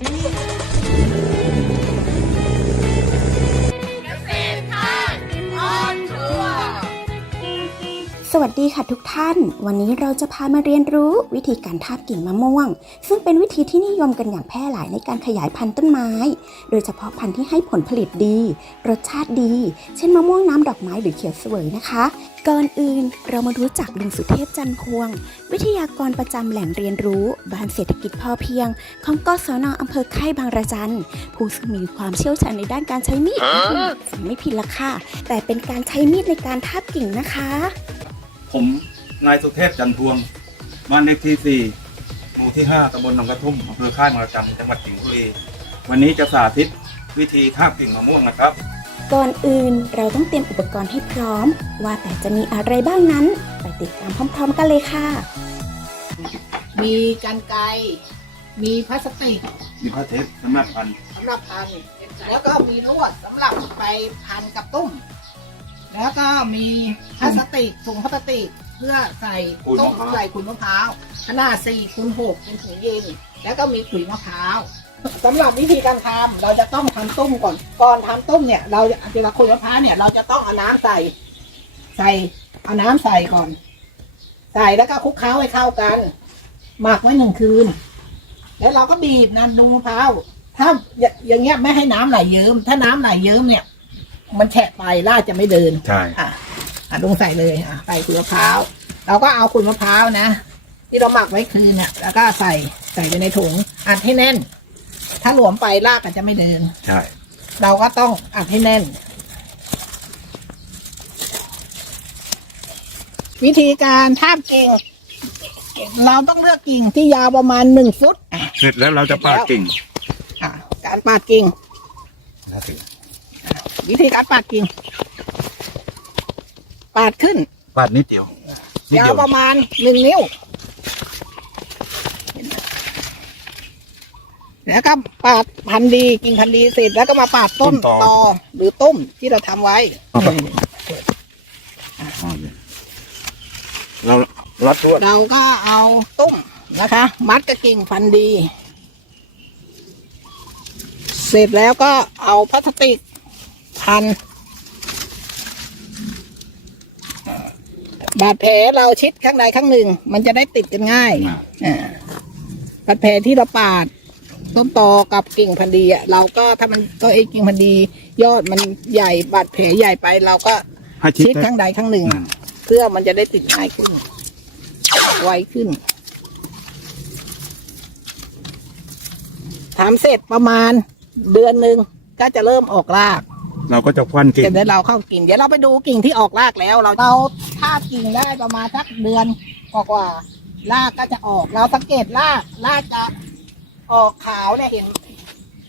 Yeah. วัสดีค่ะทุกท่าน วันนี้เราจะพามาเรียนรู้วิธีการทาบกิ่งมะม่วง ซึ่งเป็นวิธีที่นิยมกันอย่างแพร่หลายในการขยายพันธุ์ต้นไม้ โดยเฉพาะพันธุ์ที่ให้ผลผลิตดี รสชาติดี เช่นมะม่วงน้ำดอกไม้หรือเขียวเสวยนะคะ ก่อนอื่นเรามารู้จักลุงสุเทพจันทร์พวง วิทยากรประจำแหล่งเรียนรู้บ้านเศรษฐกิจพอเพียง ของกศนอำเภอค่ายบางระจันผู้ซึ่งมีความเชี่ยวชาญในด้านการใช้มีดฟังไม่ผิดละค่ะแต่เป็นการใช้มีดในการทาบกิ่งนะคะ ผมนายสุเทพจันทวงบ้านเลขที่ 4 หมู่ที่ 5ตำบลหนองกระทุ่มอำเภอค่ายมรจังจังหวัดสิงห์บุรี วันนี้จะสาธิตวิธีทาบกิ่งมะม่วงนะครับ ก่อนอื่นเราต้องเตรียมอุปกรณ์ให้พร้อม ว่าแต่จะมีอะไรบ้างนั้น ไปติดตามพร้อม ๆ กันเลยค่ะ มีกันไกรมีพลาสติกมีผ้าเทปสำหรับพันสำหรับพัน แล้วก็มีลวดสำหรับไปพันกับตุ้ม แล้วก็มีพลาสติกถุงพลาสติกเพื่อใส่ตุ้มใส่ขุยมะพร้าวขนาด4คูณ6เป็นถุงเย็นแล้วก็มีขุยมะพร้าวสำหรับวิธีการทำเราจะต้องทำตุ้มก่อน ก่อนทำตุ้มเนี่ย เราเวลาขุยมะพร้าวเนี่ยเราจะต้องเอาน้ำใส่ ใส่เอาน้ำใส่ก่อน ใส่แล้วก็คลุกเคล้าให้เข้ากัน หมักไว้หนึ่งคืน แล้วเราก็บีบนะดูมะพร้าวถ้าอย่าอย่างเงี้ยไม่ให้น้ำไหลเยิ้มถ้าน้ำไหลเยิ้มเนี่ย มันแฉะไปรากจะไม่เดินใช่ อะอะลงใส่เลยอะใส่ขุยมะพร้าวเราก็เอาขุยมะพร้าวนะที่เราหมักไว้คืนเนี่ยแล้วก็ใส่ใส่ไปในถุงอัดให้แน่น ถ้าหลวมไปรากอาจจะไม่เดิน ใช่ เราก็ต้องอัดให้แน่น วิธีการทาบกิ่งเราต้องเลือกกิ่งที่ยาวประมาณหนึ่งฟุตอะเสร็จแล้วเราจะปาดกิ่งอะการปาดกิ่ง วิธีการปาดกิ่งปาดขึ้นปาดนิดเดียวนิดยาเดีวยวประมาณหนึ่งนิ้ว แล้วก็ปาดพันธุ์ดีกิ่งพันธุ์ดีเสร็จแล้วก็มาปาดต้นตอหรือต้มที่เราทำไว้เรารัดทั่วเราก็เอาตุ้มนะคะ มัดกับกิ่งพันธุ์ดี เสร็จแล้วก็เอาพลาสติก พัน บาดแผลเราชิดข้างใดข้างหนึ่ง มันจะได้ติดกันง่ายอ่าบาดแผลที่เราปาด ต้นตอกับกิ่งพันธุ์ดีอะเราก็ถ้ามันก็ไอ้กิ่งพันธุ์ดี ยอดมันใหญ่บาดแผลใหญ่ไป เราก็ให้ชิดชิดข้างใดข้างหนึ่งอืมเพื่อมันจะได้ติดง่ายขึ้น ไวขึ้นทำเสร็จประมาณเดือนหนึ่งก็จะเริ่มออกราก เราก็จะควันกิ่งเสร็จแล้วเราเข้ากิ่งเดี๋ยวเราไปดูกิ่งที่ออกรากแล้ว เราเราทาบกิ่งได้ประมาณสักเดือนกว่าๆรากก็จะออก เราสังเกตรากรากจะออกขาวเนี่ยเห็น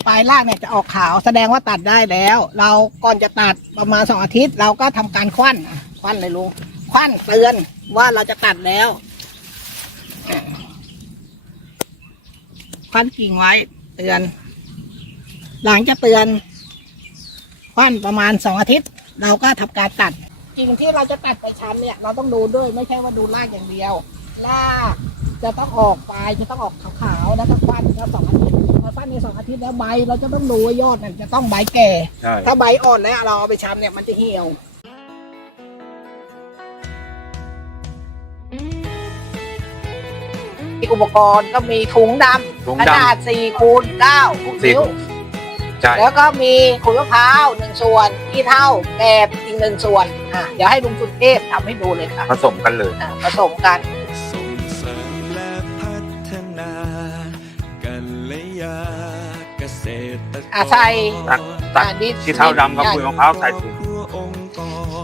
ปลายรากเนี่ยจะออกขาวแสดงว่าตัดได้แล้ว เราก่อนจะตัดประมาณสองอาทิตย์ เราก็ทำการควันควันเลยลุงควันเตือนว่าเราจะตัดแล้วควันกิ่งไว้เตือน หลังจะเตือน ควันประมาณสองอาทิตย์ เราก็ทำการตัดกิ่งที่เราจะตัดไปชั้นเนี่ยเราต้องดูด้วยไม่ใช่ว่าดูรากอย่างเดียวรากจะต้องออกปลายจะต้องออกขาวๆแล้วก็ควันก็สองอาทิตย์พอควันในสองอาทิตย์แล้วใบ เราจะต้องดูว่ายอดเนี่ยจะต้องใบแก่ใช่ถ้าใบอ่อนแล้วเราเอาไปชำเนี่ยมันจะเหี่ยวอุปกรณ์ก็มีถุงดถุงำขดนาดสี่คูณเก้าสี่นิ้วำ ใช่ แล้วก็มีขุยมะพร้าวหนึ่งส่วนที่เท่าแกบอีกหนึ่งส่วนอะเดี๋ยวให้ลุงสุเทพทำให้ดูเลยค่ะผสมกันเลย อะผสมกัน ส่งเสริมและพัฒนากัลยาเกษตรกรอะใส่ ตัดตัดอะนิดที่เท้าดำกับคุยมะพร้าวใส่ถุง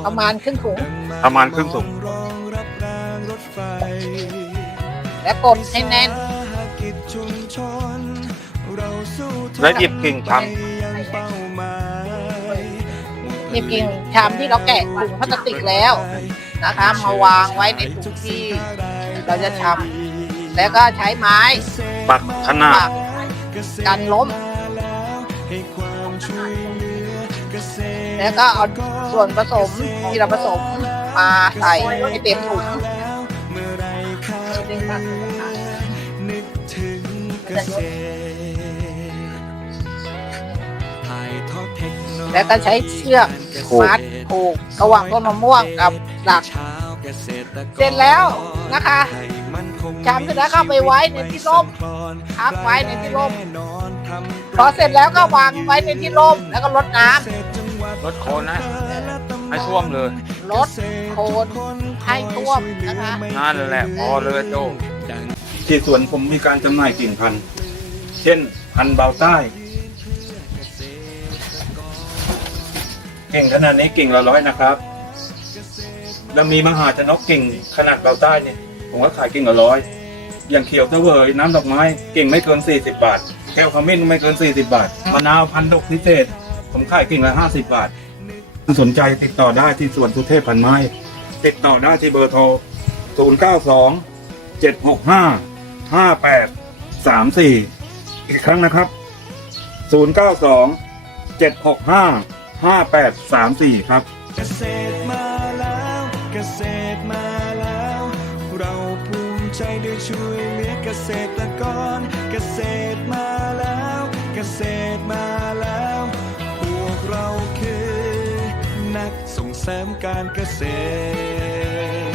ประมาณครึ่งถุงประมาณครึ่งถุงรองรับรางรถไฟและกดให้แน่นสาหกิจชุมชนเราสู้ทางแล้วหยิบกิ่งทไนี่กิ่งชามที่เราแกะถุงพลาสติกแล้วนะคะมาวางไว้ในถุงที่เราจะชำแล้วก็ใช้ไม้ำปักขนาดปักกันล้มให้ความช่วยเหลือเกษตรแล้วก็เอาส่วนผสมที่เราผสมมาใส่ให้เต็มถุงเมื่อไรข้าวเดือนนึกถึงเกษตร แล้วก็ใช้เชือกมัดผูกระหว่างต้นมะม่วงกับดัก เสร็จแล้วนะคะจำเสร็จแล้วก็เอาไปไว้ในที่ร่มพักไว้ในที่ร่มพอเสร็จแล้วก็วางไว้ในที่ร่มแล้วก็รดน้ำรถโคนนะให้ท่วมเลยลดโคนให้ท่วมนะคะนั่นแหละพอเลยโจที่สวนผมมีการจำหน่ายกิ่งพันธุ์เช่นพันธุ์เบาใต้ ก่งขนาดนี้กิ่งละร้อยนะครับ แล้วมีมหาชนกกิ่งขนาดเบาใต้เนี่ยผมก็ขายกิ่งละร้อยอย่างเขียวเสวยน้ำดอกไม้กิ่งไม่เกิน 40 บาท แก้วขมิ้นไม่เกิน 40 บาทมะนาวพันดกพิเศษ ผมขายกิ่งละ 50 บาท สนใจติดต่อได้ที่สวนทุเทพพันไม้ ติดต่อได้ที่เบอร์โทร 092 765 5834 อีกครั้งนะครับ 092 765 5834 ครับ เกษตรมาแล้วเกษตรมาแล้ว เราภูมิใจได้ช่วยเหลือเกษตรกร เกษตรมาแล้ว เกษตรมาแล้ว พวกเราคือ นักส่งเสริมการเกษตร